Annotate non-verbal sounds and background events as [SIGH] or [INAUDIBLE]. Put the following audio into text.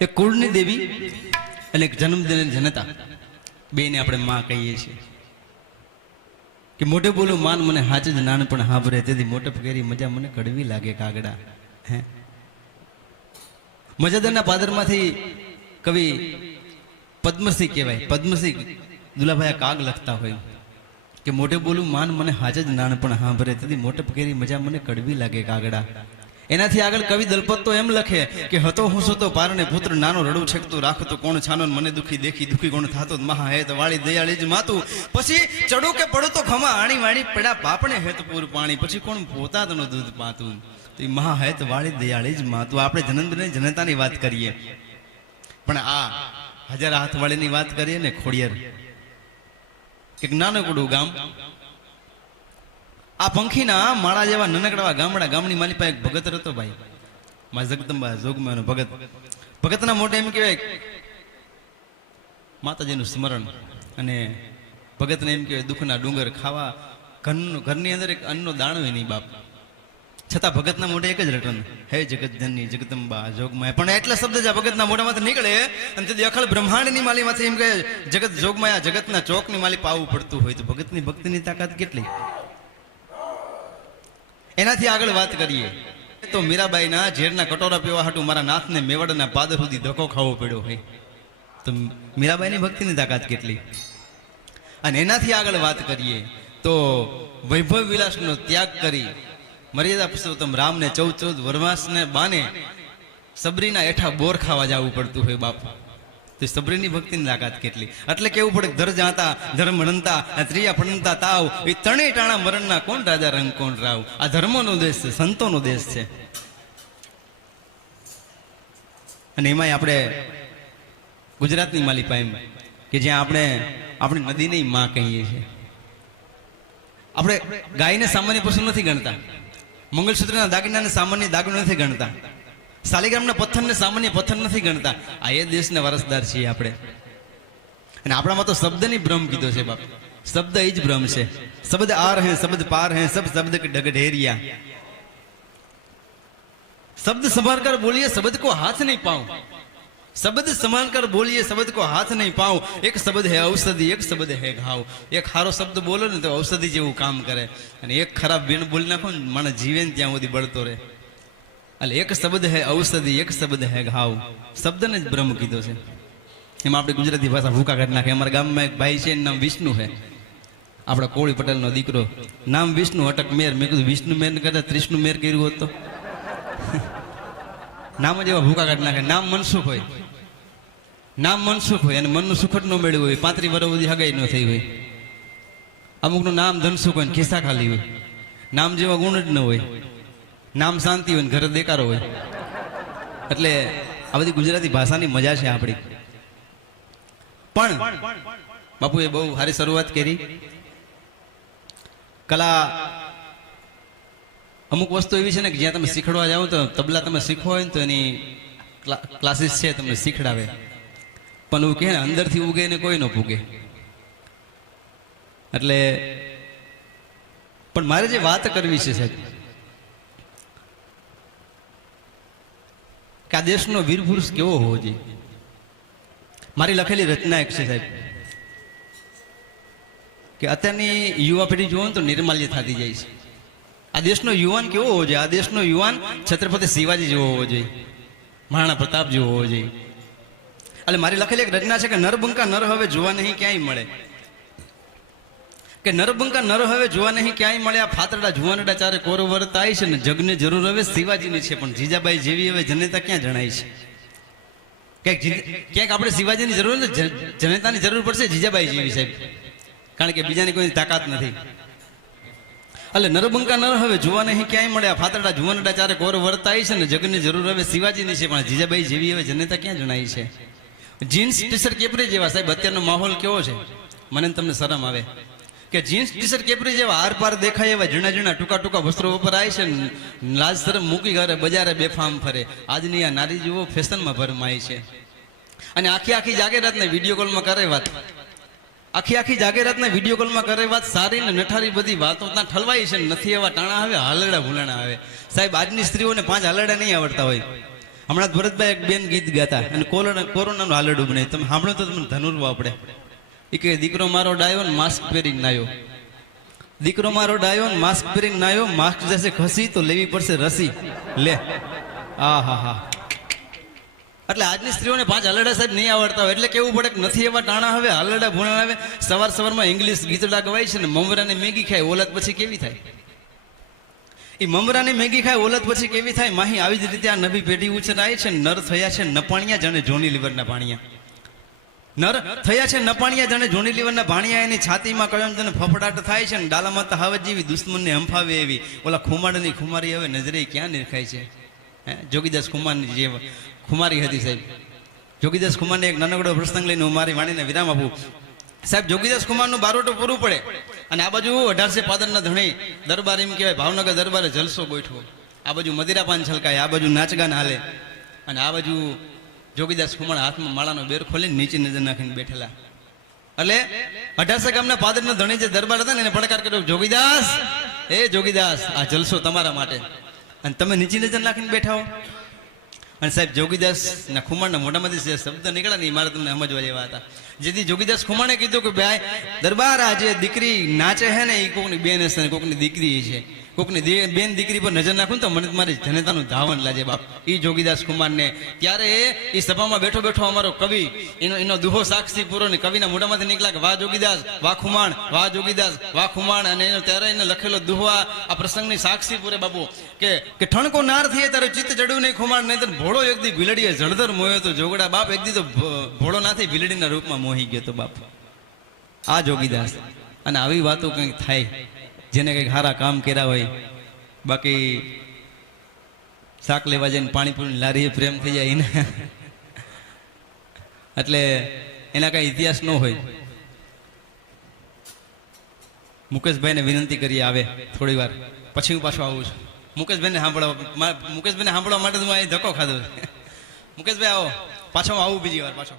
એક કુળની દેવી અને એક જન્મદિન જનતા. બેને આપણે માં કહીએ છીએ. કે મોઢે બોલું, માન મને હાચે જ નાનપણ હાભરે તેથી મોટે કરી મજા મને કડવી લાગે કાગડા. હે? મજાદરના પાદરમાંથી કવિ પદ્મસિંહ કહેવાય. પદ્મસિંહ દુલાભાઈ કાગ લખતા હોય. કે મોઢે બોલું, માન મને હાજ જ નાનપણ હાંભરે તેથી મોટે કરી મજા મને કડવી લાગે કાગડા. એનાથી આગળ કવિ દલપત તો એમ લખે કે, હતો હું સુતો પારણે પુત્ર, નાનો રડું છેકતું રાખતું કોણ છાનો મને દુખી દેખી, દુખી કોણ થાતો મહા હેત, વાળી દયાળી જ માતું. પછી ચડું કે પડું તો ખમા, આણી વાણી પડ્યા પાપણે હેત પૂર પાણી. પછી કોણ પોતાનું દૂધ પાતું? તો એ મહા હેત, વાળી દયાળી જ માતું. આપણે જનંદને જનતાની વાત કરીએ. પણ આ હજાર હાથ વાળીની વાત કરીએ ને ખોડિયાર. એક નાનકડું ગામ આ પંખીના માળા જેવા નનકડા ગામડા ગામની માલી પાસે ભગત હતો ભાઈ. મા જગદંબા જોગમાનો ભગત. ભગતના મોઢે એમ કહેવાય, માતાજીનું સ્મરણ. અને ભગતને એમ કહેવાય, દુઃખના ડુંગર ખાવા, ઘરનું, ઘરની અંદર એક અન્નનો દાણો નહીં બાપ. છતાં ભગતના મોઢે એક જ રટન, હે જગતજનની, જગદંબા જોગમાય પણ એટલા શબ્દ જ આ ભગતના મોઢામાંથી નીકળે, અને તેથી અખળ બ્રહ્માંડની માલીમાંથી એમ કહે, જગત જોગમાયા જગતના ચોકની માલી પાવું પડતું હોય તો ભગતની ભક્તિની તાકાત કેટલી? એનાથી આગળ વાત કરીએ. તો મીરાબાઈના ઝેરના કટોરા પીવા હાટું મારા નાથને મેવાડના પાદર સુધી ધક્કો ખાવો પડ્યો હોય. તો મીરાબાઈની ભક્તિની તાકાત કેટલી? અને એનાથી આગળ વાત કરીએ, તો વૈભવ વિલાસનો ત્યાગ કરી મર્યાદા પુરુષોત્તમ રામને ચૌદ ચૌદ વરમાસને બાને સબરીના એઠા બોર ખાવા જવું પડતું હોય બાપુ. તો સબરીની ભક્તિની તાકાત કેટલી? એટલે કેવું પડે ધર જાતા ધર્મ અનંતા ત્રિયા ફણતા તાવ, એ ત્રણેય ટાણા મરણના કોણ રાજા, રંગ કોણ રાવ? આ ધર્મનો દેશ છે, સંતોનો દેશ છે. અને એમાંય આપણે ગુજરાતની માલિકા એમ કે જ્યાં આપણે આપણી નદીને માં કહીએ છીએ. આપણે ગાયને સામાન્ય પશુ નથી ગણતા. મંગળસૂત્રના દાગીનાને સામાન્ય દાગીનો નથી ગણતા. શાલિગ્રામના પથ્થરને સામાન્ય પથ્થર નથી ગણતા. આ એ દેશને વારસદાર છીએ આપણે. અને આપણામાં તો શબ્દની ભ્રમ કીધો છે બાપ. શબ્દ એ જ ભ્રમ છે. શબ્દ આર હે, શબ્દ પાર હે સબ શબ્દ ડગઢેરિયા. શબ્દ સંભાળકર બોલીએ, શબ્દ કો હાથ નહીં પાઉં. શબ્દ સંભાળકર બોલીએ, શબ્દ કો હાથ નહીં પાઉં. એક શબ્દ હે ઔષધિ, એક શબ્દ હે ઘાવ. એક સારો શબ્દ બોલો ને તો ઔષધિ જેવું કામ કરે. અને એક ખરાબ બિન બોલી નાખો ને, મને જીવે ત્યાં સુધી બળતો રહે. એટલે એક શબ્દ હે ઔષધિ, એક શબ્દ હે ઘાવ. શબ્દને જ બ્રહ્મ કીધો છે. એમાં આપણે ગુજરાતી ભાષા ભૂકા કાઢી નાખે. અમારા ગામમાં એક ભાઈ છે નામ વિષ્ણુ છે આપણા કોળી પટેલનો દીકરો. નામ વિષ્ણુ, અટક મેર. મેં કીધું, વિષ્ણુ મેર કરતા ત્રિષ્ણુ મેર કર્યું હોત તો? [LAUGHS] નામ જ એવા ભૂકા કાઢી નાખે. નામ મનસુખ હોય. નામ મનસુખ હોય. અને મનનું સુખ ન મેળવ્યું હોય. પાંત્રી વર્ષ સુધી હગાઈ ન થઈ હોય. અમુકનું નામ ધનસુખ હોય ખિસ્સા ખાલી હોય. નામ જેવા ગુણ જ ન હોય. નામ શાંતિ હોય ને ઘરે દેકારો હોય. એટલે આ બધી ગુજરાતી ભાષાની મજા છે આપણી. પણ બાપુએ બહુ સારી શરૂઆત કરી. કલા અમુક વસ્તુ એવી છે ને કે જ્યાં તમે શીખડવા જાઓ તો તબલા તમે શીખવો હોય ને તો એની ક્લાસીસ છે તમને શીખડાવે. પણ એવું કહે ને, અંદરથી ઉગે ને કોઈ ન પૂગે એટલે, પણ મારે જે વાત કરવી છે સાહેબ કે આ દેશનો વીર પુરુષ કેવો હોવો જોઈએ? મારી લખેલી રચના એક છે સાહેબ. કે અત્યારની યુવા પેઢી જુઓ તો નિર્માલ્ય થતી જાય છે. આ દેશનો યુવાન કેવો હોવો જોઈએ? આ દેશનો યુવાન છત્રપતિ શિવાજી જેવો હોવો જોઈએ. મહારાણા પ્રતાપ જેવો હોવો જોઈએ. એટલે મારી લખેલી એક રચના છે કે નર બંકા નર હવે જોવા નહીં ક્યાંય મળે. કે નરબંકા નર હવે જોવા નહીં, ક્યાંય મળે આ ફાતરડા જુવાનડા ચારે કોર વર્તાય છે ને જગને જરૂર હવે શિવાજીની છે, પણ જીજાબાઈ જેવી હવે જનતા ક્યાં જણાય છે? ક્યાંક ક્યાંક આપણે શિવાજીની જરૂર જ- જનતાની જરૂર પડશે જીજાબાઈ જેવી સાહેબ. કારણ કે બીજાની કોઈ તાકાત નથી. એટલે નરબંકા નર હવે જોવા નહીં, ક્યાંય મળે આ ફાતરડા જુવાનડા ચારે કોર વર્તાય છે ને જગની જરૂર હવે શિવાજીની છે, પણ જીજાબાઈ જેવી હવે જનતા ક્યાં જણાય છે? જીન્સ ટી શર્ટ કેપરી જેવા સાહેબ, અત્યારનો માહોલ કેવો છે? મને ને તમને શરમ આવે. કે જીન્સ ટી શર્ટ કેપરી જેવા હાર પાર દેખાય એવા ઝીણા ઝીણા ટૂંકા ટૂંકા વસ્ત્રો વપરાય છે લાજ શરમ મૂકી ઘરે બજારે બેફામ ફરે. આજની આ નારી જુઓ, ફેશનમાં ભરમાય છે. અને આખી આખી જાગેરાતને વીડિયો કોલમાં કરે વાત. આખી આખી જાગેરાતને વીડિયો કોલમાં કરે વાત, સારી ને નઠારી બધી વાતો ત્યાં ઠલવાઈ છે નથી એવા ટાણા આવે હાલડા ભૂલાણા આવે. સાહેબ, આજની સ્ત્રીઓને પાંચ હાલડા નહીં આવડતા હોય. હમણાં ભરતભાઈ એક બેન ગીત ગાતા અને કોરોના કોરોનાનું હાલડું બને તમે સાંભળો તો તમને ધનુરવા આપણે એ કે દીકરો મારો ડાયો માસ્ક પહેરીને નાયો. દીકરો મારો ડાયો માસ્ક પહેરીને નાયો, માસ્ક જશે ખસી તો લેવી પડશે રસી. લે. આ હા હા. એટલે આજની સ્ત્રીઓને પાંચ હલડા સાહેબ નહીં આવડતા હોય. એટલે કેવું પડે કે નથી એવા ટાણા હવે, હલડા ભૂણા આવે. સવાર સવારમાં ઇંગ્લિશ ગીતડા ગવાય છે ને મમરાને મેગી ખાય, ઓલત પછી કેવી થાય? એ મમરાની મેગી ખાય, ઓલત પછી કેવી થાય? માહી આવી જ રીતે આ નવી પેઢી ઉછરાય છે નર થયા છે નપાણિયા જાણે જોની લીવરના ભાણિયા નર થયા છે નપાણિયા જાણે જોની લીવરના ભાણિયા એની છાતીમાં કયો તને ફફડાટ થાય છે ને ડાલામાં તહાવત જેવી દુશ્મનને હંફાવે એવી. ઓલા ખુમાડની ખુમારી હવે નજરે ક્યાં નિરખાય છે? હે? જોગીદાસ ખુમારની જે ખુમારી હતી સાહેબ. જોગીદાસ કુમારને એક નાનકડો પ્રસંગ લઈને હું મારી વાણીને વિરામ આપું. સાહેબ, જોગીદાસ કુમારનું બારોટું પૂરું પડે. અને આ બાજુ અઢારસે પાદરના ધણી દરબાર એમ કહેવાય, ભાવનગર દરબારે જલસો ગોઠવો. આ બાજુ મદિરાપાન છલકાય, આ બાજુ નાચગાન હાલે. અને આ બાજુ જોગીદાસ કુમાર હાથમાં માળાનો બેર ખોલીને નીચે નજર નાખીને બેઠેલા. એટલે અઢારસો ગામના પાદરના ધણી જે દરબાર હતા ને એને પડકાર કર્યો, જોગીદાસ, એ જોગીદાસ, આ જલસો તમારા માટે. અને તમે નીચે નજર નાખીને બેઠા હો. અને સાહેબ જોગીદાસ ના ખુમાણના મોઢામાંથી જે શબ્દ નીકળ્યા ને એ મારે તમને સમજવા જેવા હતા. જેથી જોગીદાસ ખુમાણે કીધું કે, ભાઈ, દરબાર આ જે દીકરી નાચે છે ને, એ કોકની બેન હશે ને કોકની દીકરી છે કોકની બેન દીકરી પર નજર નાખું તો મને મારી જનતાનું ધાવન લાગે, બાપ. એ જોગીદાસ કુમારને. ત્યારે એ સભામાં બેઠો બેઠો અમારો કવિ, એનો એનો દુહો સાક્ષી પૂરો ને કવિના મોઢામાંથી નીકળ્યા વાહ જોગીદાસ, વાહ ખુમાણ, વાહ જોગીદાસ, વાહ ખુમાણ. અને એનો, ત્યારે એને લખેલો દુહો આ પ્રસંગની સાક્ષી પૂરે બાબુ કે કે ઠણકો નાર થઈએ તારે ચિત્ત ચડ્યું નહીં ખુમાણ નહીં તો ભોળો એક દી ભીલડીએ જળધર મોયો તો જોગડા. બાપ, એક દી તો ભોળો ના થઈ ભીલડીના રૂપમાં મોહી ગયો તો બાપ. આ જોગીદાસ. અને આવી વાતો કંઈક થાય. જેને કંઈક સારા કામ કર્યા હોય, બાકી શાક લેવા જઈને પાણીપુરીની લારી પ્રેમ થઈ જાય એને. એટલે એના કાંઈ ઇતિહાસ ન હોય. મુકેશભાઈને વિનંતી કરી આવે થોડી વાર. પછી હું પાછો આવું છું. મુકેશભાઈને સાંભળવા મુકેશભાઈને સાંભળવા માટે હું અહીં ધક્કો ખાધો મુકેશભાઈ આવો. પાછો આવું બીજી વાર પાછો.